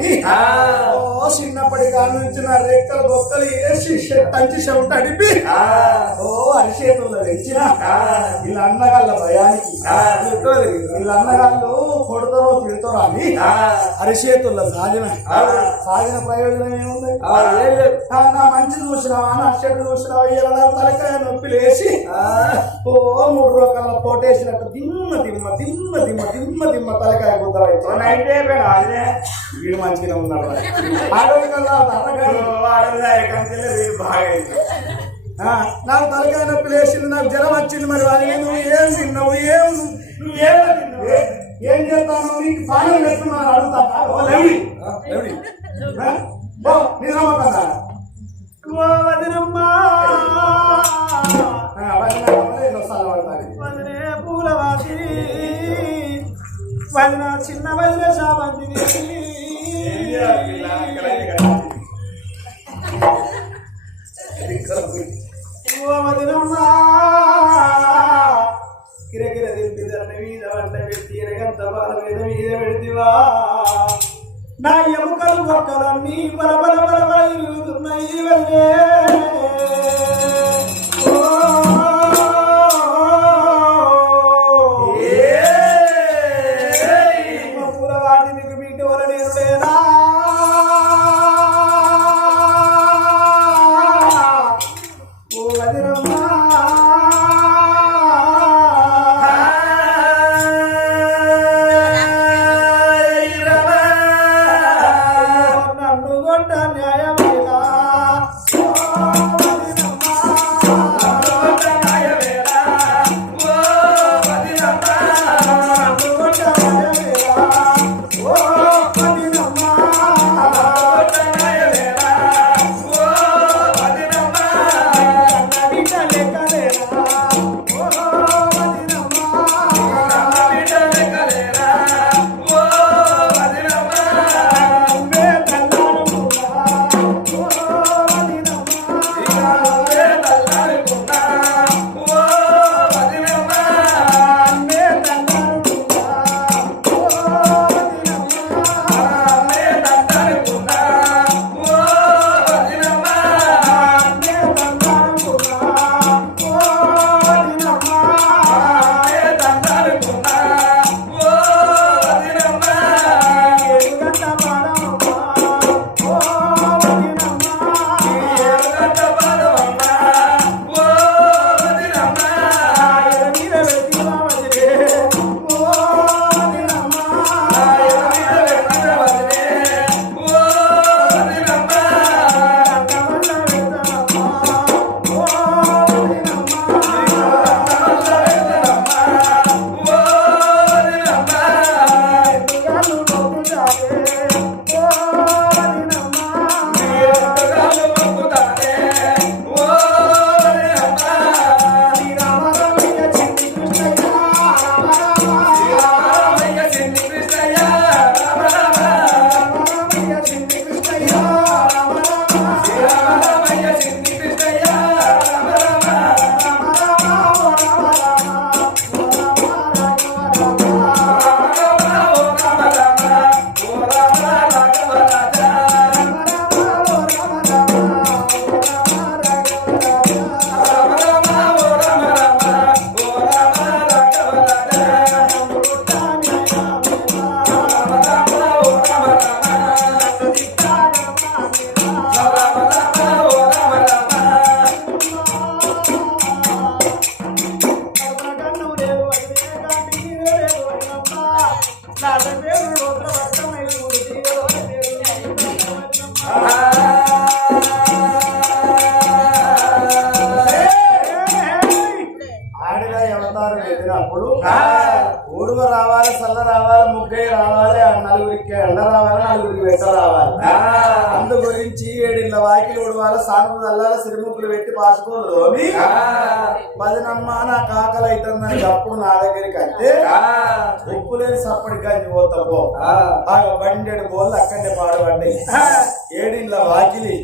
అని. ఓ చిన్నప్పటి కాదు నుంచి నా రెక్కలు బొక్కలు వేసి తంచి చెవుట అడిపి. ఓ అరిచేతుల్లో తెచ్చిన. వీళ్ళ అన్నగాళ్ళ భయానికి. వీళ్ళ అన్నగాళ్ళు కొడతారో తిడతారో అని అరిచేతుల్లో సాగిన సాగిన ప్రయోజనం ఏముంది? ఆ, నా మంచి చూసినావా నా చెడు చూసినావా ఇలా తలకాయ నొప్పి లేచి ఓ మూడు రకాల పోటేసినట్టు దిమ్మ దిమ్మ దిమ్మ దిమ్మ దిమ్మ దిమ్మ తలకాయ నైట్ అయిపోయినా? అదే. వీడు మంచిగా ఉన్నాడు తలకాయ నాకు తలకాయ నొప్పి లేచింది నాకు జ్వరం వచ్చింది మరి అది నువ్వు ఏం తిన్నావు? ఏం నువ్వు ఏం ఏ- చేస్తాను నీకు పానం పెట్టున్నాను అడుగుతా ఓ లేవి లేవి నిజమవుతుందా వదినే పూలవాసి, వదిన చిన్న వదిన శామంతిని. ఎముకలు ఒక్కలన్నీ బల బల బల ఇరుగుతున్నాయి రోమి పదినమ్మ నాకు ఆకలి అవుతుందని అప్పుడు నా దగ్గరికి వస్తే ఉప్పు లేని సప్పటి గంజి పోతా పో. ఆ. బండెడు బోళ్ళు అక్కడే పాడబడ్డాయి. ఏడిళ్ళ వాకిలి.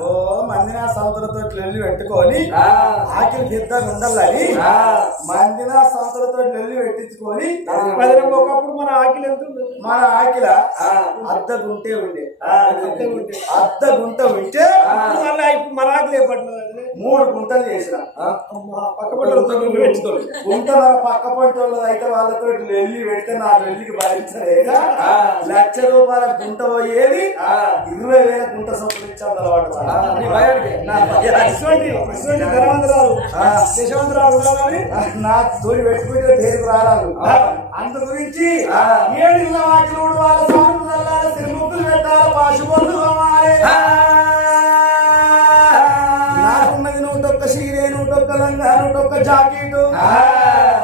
ఓ మందిన సంవత్సరంతో వెళ్ళి పెట్టుకొని ఆకిలి పెద్దగా ఉండాలని మందిన సంవత్సరంతో వెళ్ళి పెట్టించుకొని పదినమ్మ ఒకప్పుడు మన ఆకిలి ఎంత? మన ఆకిల అర్ధ గుంటే ఉండే. అర్ధ గుంట ఉంటే మళ్ళా మన ఆకిలి ఏపట్లేదు మూడు గుంటలు చేసిన. పక్క పెంచుకోవాలి గుంట పక్క పంట వాళ్ళది అయితే వాళ్ళతో వెళ్ళి పెడితే నా వెళ్ళికి భరించలేక లక్ష రూపాయల గుంట పోయేది? ఇరవై వేల గుంట ఇచ్చాం అలవాటు ధనవంతరాలు. యశవంతరాలు ఉండాలని నా తోడి పెట్టుకుంటే పేరు రారాలు అందు గురించి ఏడిళ్ళ వాకిలు వాళ్ళ సాగు చల్లాలి సిరిముక్కులు పెట్టాలి? పాశుబొల్లు నూటొక్క జాకెట్.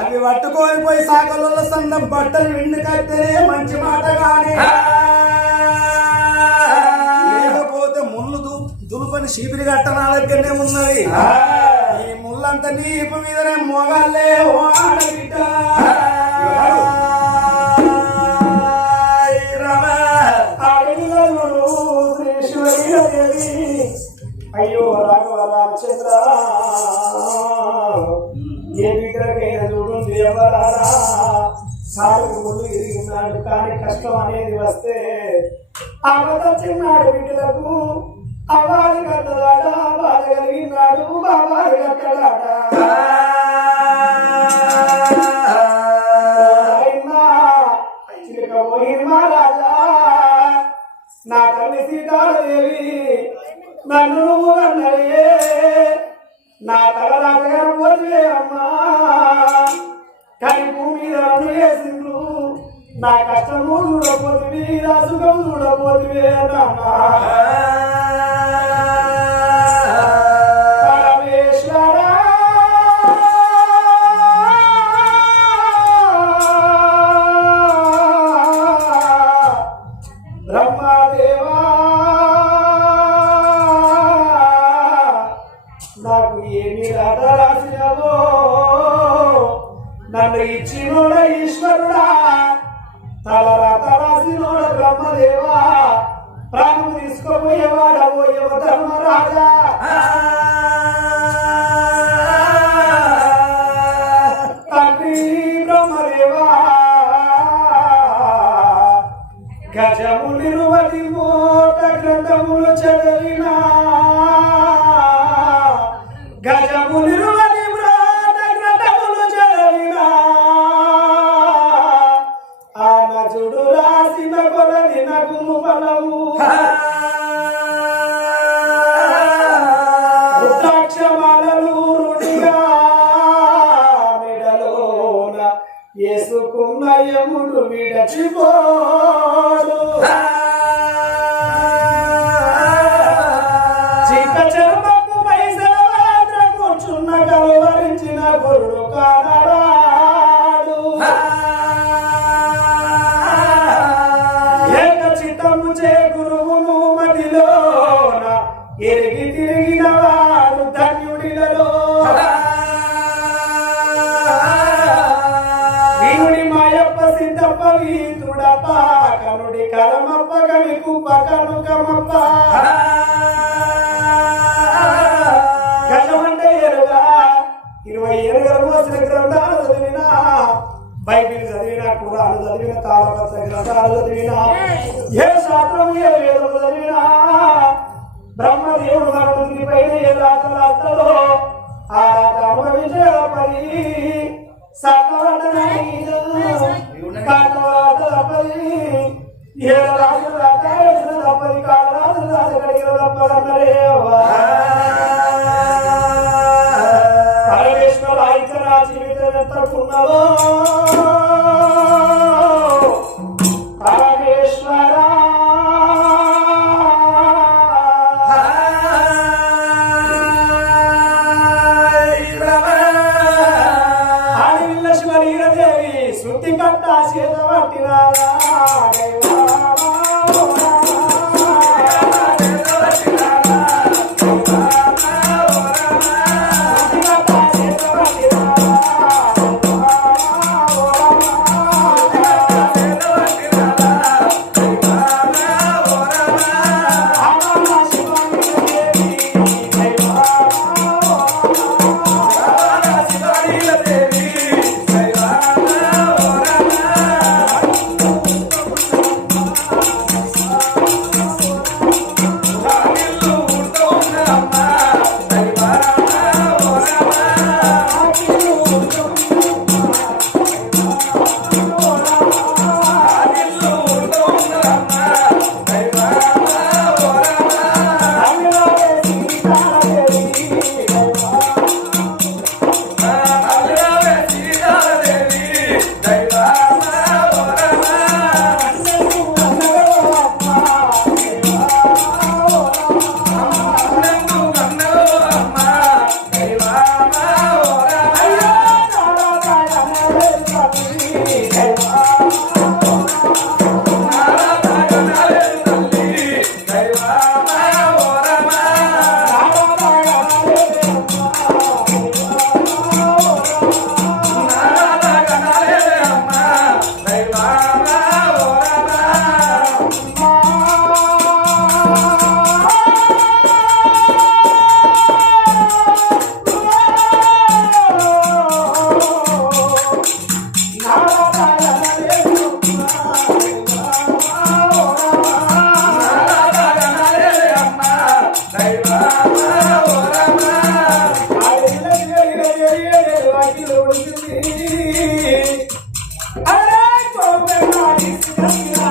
అవి పట్టుకొని పోయి సాగలలో సందం బట్టలు విండి కట్టేనే మంచి మాట గాని. లేకపోతే ముళ్ళు దులుపని శీపిరి కట్ట నా దగ్గరనే ఉన్నది. ఈ ముళ్ళంతా నీపు మీదనే మొగాలే ఆడబిడ్డ. అయ్యో రాఘవ రామచంద్ర. చేస్తున్నాడు కానీ కష్టం అనేది వస్తే అవత చిన్నాడు బిడ్డలకు అవాది కట్టదాట బాధ కలిగినాడు బాబాది కట్టడాట నా తల్లి సీతాదేవి నన్ను నువ్వు అన్నయ్యే. నా తల రాజగారు పోతే అమ్మా. కానీ భూమి మీద నన్ను వేసిండ్రు. నా కష్టము చూడపోతివి నా సుఖం చూడపోతివి అన్నా महाराजा ఏ రాజు రాత వేసిన తప్పది కాల రాజు రాజు కడిగిన తప్పదన్నరేవా పరమేశ్వర ఐక్యరా Thank you.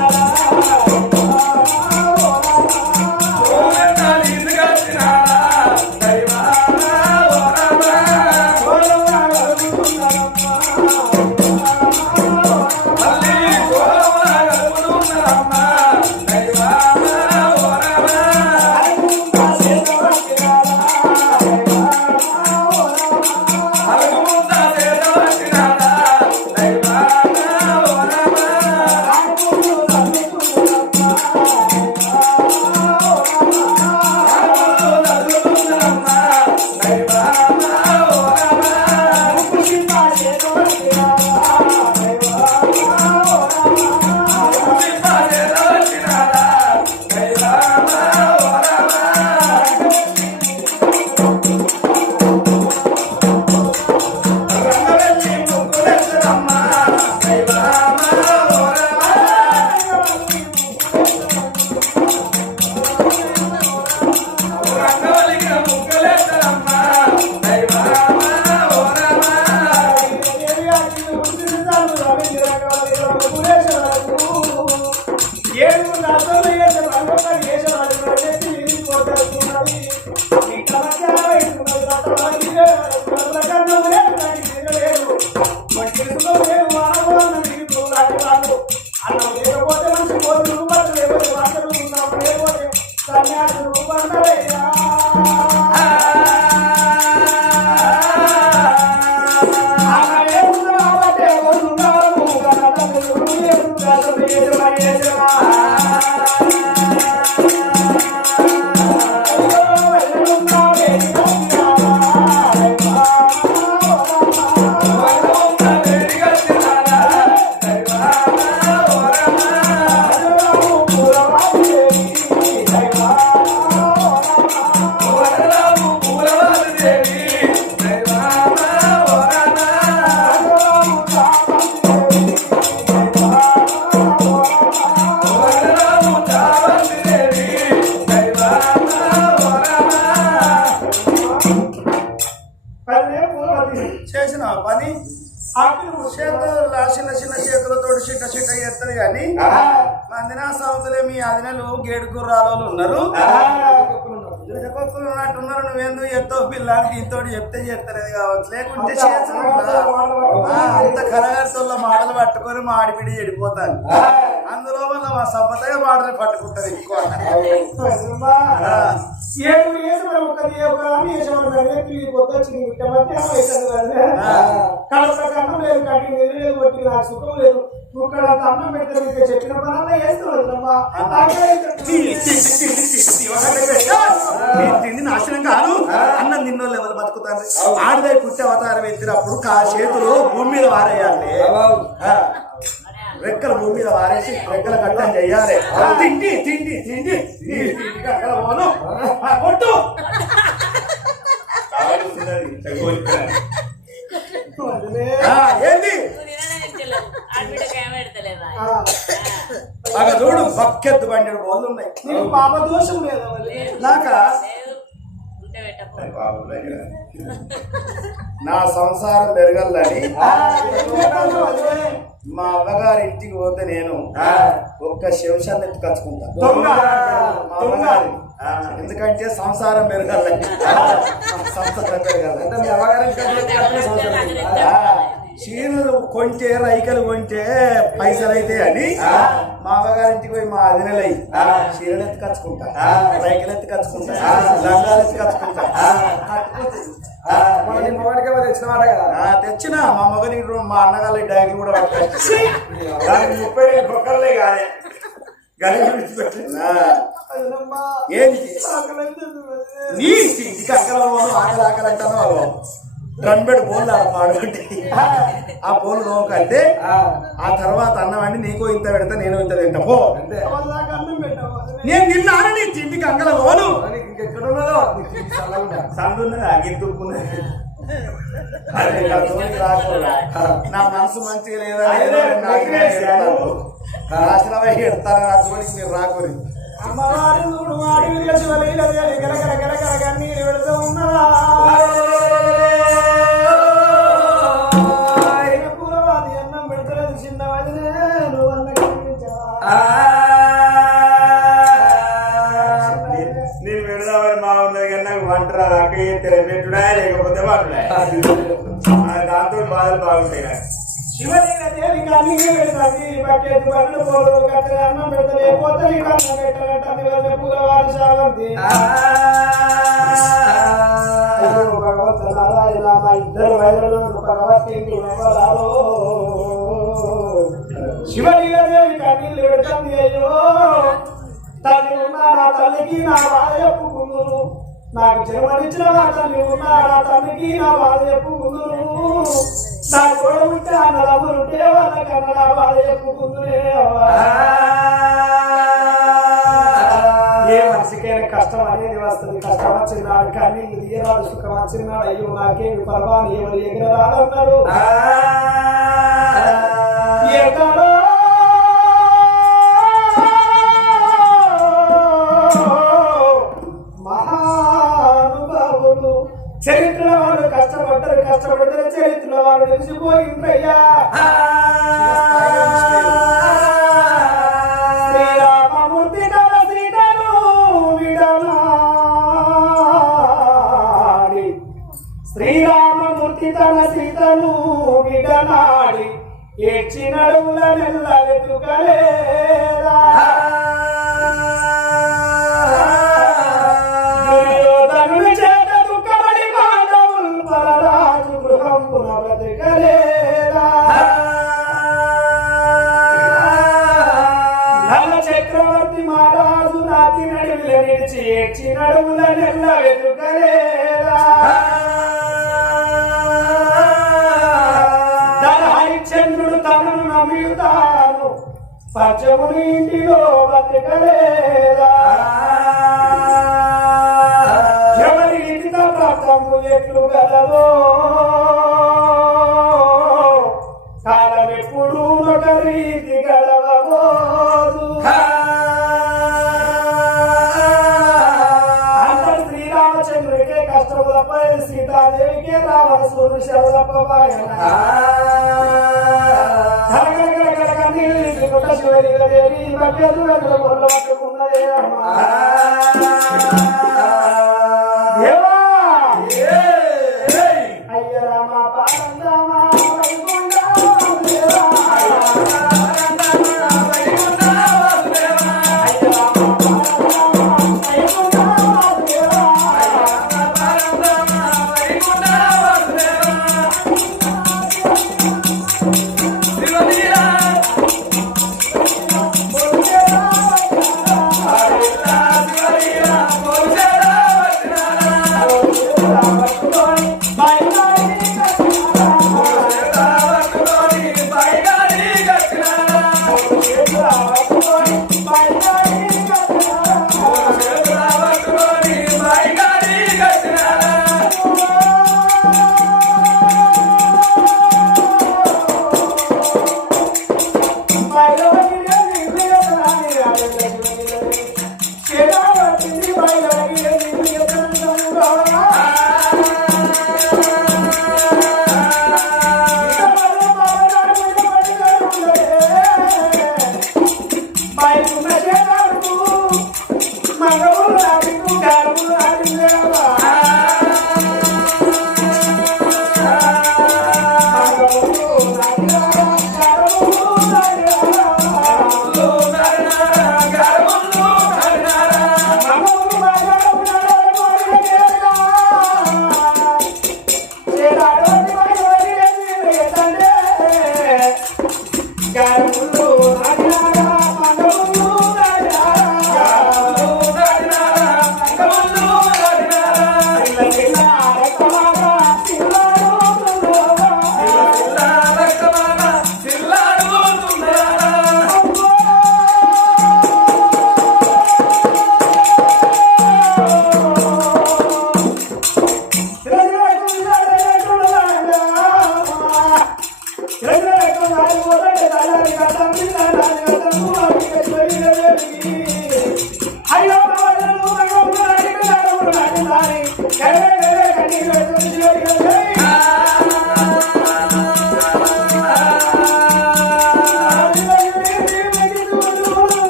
చేసిన పని చేతులు చిన్న చిన్న చేతులతో చిట్ట చిట్ట చేస్తారు కానీ మందినా సౌతులే మీ అదినలు గేడు గుర్రాలు ఉన్నారు. జడకొక్కులు ఉన్నట్టున్నారు నువ్వేందుకు ఎత్తో పిల్లని దీంతో చెప్తే చేస్తారు కావచ్చు. లేకుంటే అంత కరగతుల్లో మాటలు పట్టుకొని మా ఆడిపిడి చెడిపోతాను. అందులో వల్ల మా సబ్బతగా మాటలు పట్టుకుంటది ఎక్కువ. ఏడు వేసి మరి ఒక దేవుడు అని వేసేవాడు కానీ పిల్లి పొద్దు వచ్చి విట్టమంటే అవుతుంది కడప కన్నం లేదు కట్టి నీరు లేదు కొట్టి నాకు సుఖం లేదు. ఇక్కడ అన్నం పెడితే చెప్పిన పనుల్లో తిండి నాశనం కాదు. అన్నం తిన్నోళ్ళు ఎవరు బతుకుతారు? ఆడదై పుట్టి అవతారం ఎత్తినప్పుడు కా చేతులు భూమి మీద వారేయాలి. రెక్కలు భూమి మీద వారేసి రెక్కల కట్టం చెయ్యాలి తిండి తిండి తిండి. అక్కడ పోను. కొట్టు. ఏంది? అక్కడ చూడు బక్కెత్తు బండి బోళ్ళు ఉన్నాయి. పాప దోషం లేదా నాక? నా సంసారం పెరగాలని మా అవ్వగారి ఇంటికి పోతే నేను ఒక్క శివశాన్ని ఎత్తి కచ్చుకుంటా దొంగ. మా అవ్వగారి. ఎందుకంటే సంసారం పెరగాలని. సంసారం పెరగాలని. ఆ, చీరలు కొంటే రైకలు కొంటే పైసలు అయితే అని మా అవ్వగారింటికి పోయి మా అదినలై చీరలు ఎత్తి కచ్చుకుంటా రైకలు ఎత్తి కచ్చుకుంటా లంగాలు ఎత్తి కచ్చుకుంటా తెచ్చిన మాట కదా. ఆ, తెచ్చిన. మా మగని మా అన్నగారి డైరీ కూడా దానికి ముప్పై రెండు బొక్కలే కాదే ఏంటి. నీ ఇంటికి అక్కడ పోను ఆకలి ఆకలి అంటాను డ్రమ్ బెడ్ బోల్ పాడుకుంటే ఆ బోల్ నోకంటే ఆ తర్వాత అన్నం అండి నీకు ఇంత పెడతా నేను ఇంత తింటా పో. నేను నిన్న నీ తిండికి అంగల పోను అరే, నా మనసు మంచిగా లేదా నాశనమై ఎడతారా నా జోలికి మీరు రాకూడదు అమ్మవారి చూడు వాడి వీళ్ళ శివలీల పెడుతూ ఉన్నదా దాంతో బాధలు బాగుంటాయి నాకు శివలీల పెడతాది బకెట్ అన్నం పెడతలే పోతే నీకు అన్నం పెట్టాలంటే ఇద్దరు వైద్యులు శివలీలదేవి కన్నీళ్ళు పెడుతుంది అయ్యో. తల్లి ఉన్నా నా తల్లికి నా బాధ నాకు జన్మనిచ్చిన నా తల్లి ఉన్నా నా బాధ చెప్పుకుందును నా కూడా ఉంటే అన్నదమ్ములుంటే వాళ్ళకన్నా నా బాధ చెప్పుకుందునే ఏ మనిషికైనా కష్టం అనేది వస్తుంది. కష్టం వచ్చినాడు కానీ ఇది తీయరాదు సుఖం వచ్చినాడు అయ్యో నాకేమి పర్వాని ఎవరు ఎగరరాదన్నారు ఎక్కడో వాళ్ళు నిలిచిపోయిండ్రయ్యా శ్రీరామమూర్తి తన శ్రీధను విడనాడి. శ్రీరామమూర్తి తన సీతను విడనాడి ఏడ్చినడుల నెల్ల వెతుకలేదా పచ్చముని ఇంటిలో బతకలేదా ఎవరి రీతిత ప్రాప్తము ఎట్లు గలదో? కాలం ఎప్పుడు ఒక రీతి గడవబోదు అంత శ్రీరామచంద్రుడికే కష్టము తప్ప సీతాదేవికే రావణ సూర్యుడు శరదప్ప Gabriel, é, meu é,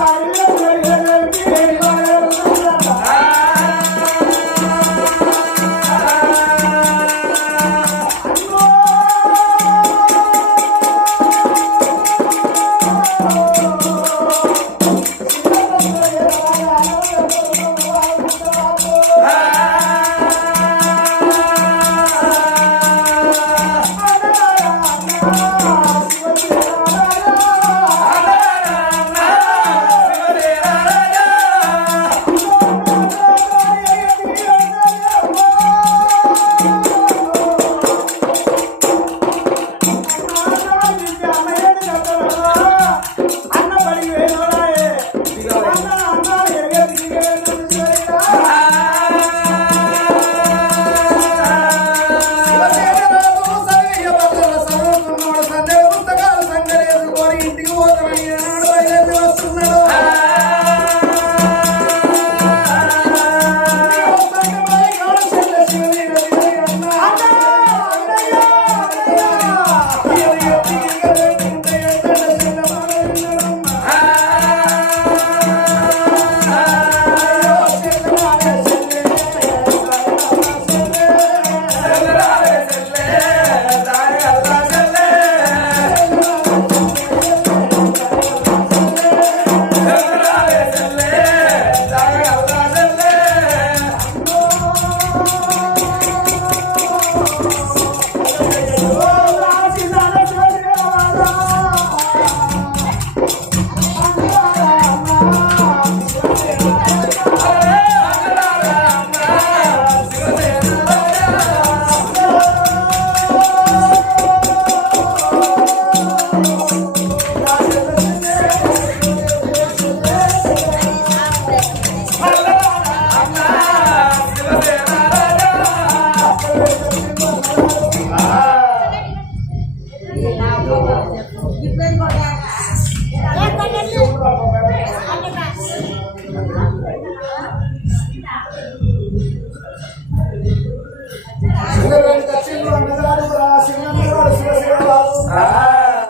கருண புலர்கள்